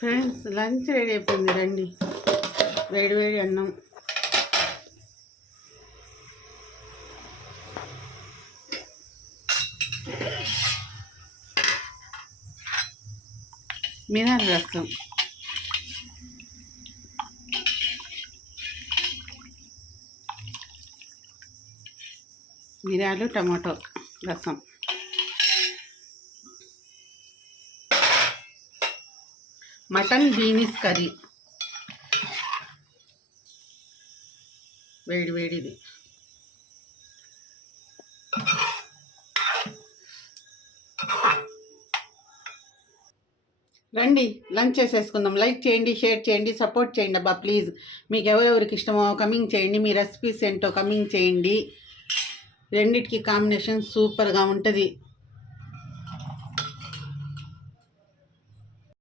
Friends lunch ready అయిపోయింది, రండి. వేడి వేడి అన్నం, మినార్ రసం, మిరియాలు టమాటో రసం, మటన్ బీనీస్ కర్రీ, వేడి వేడిది. రండి లంచ్ చేసేసుకుందాం. లైక్ చేయండి, షేర్ చేయండి, సపోర్ట్ చేయండి అబ్బా ప్లీజ్. మీకు ఎవరెవరికి ఇష్టమో కమింగ్ చేయండి, మీ రెసిపీస్ ఏంటో కమింగ్ చేయండి. రెండిటికి కాంబినేషన్ సూపర్గా ఉంటుంది.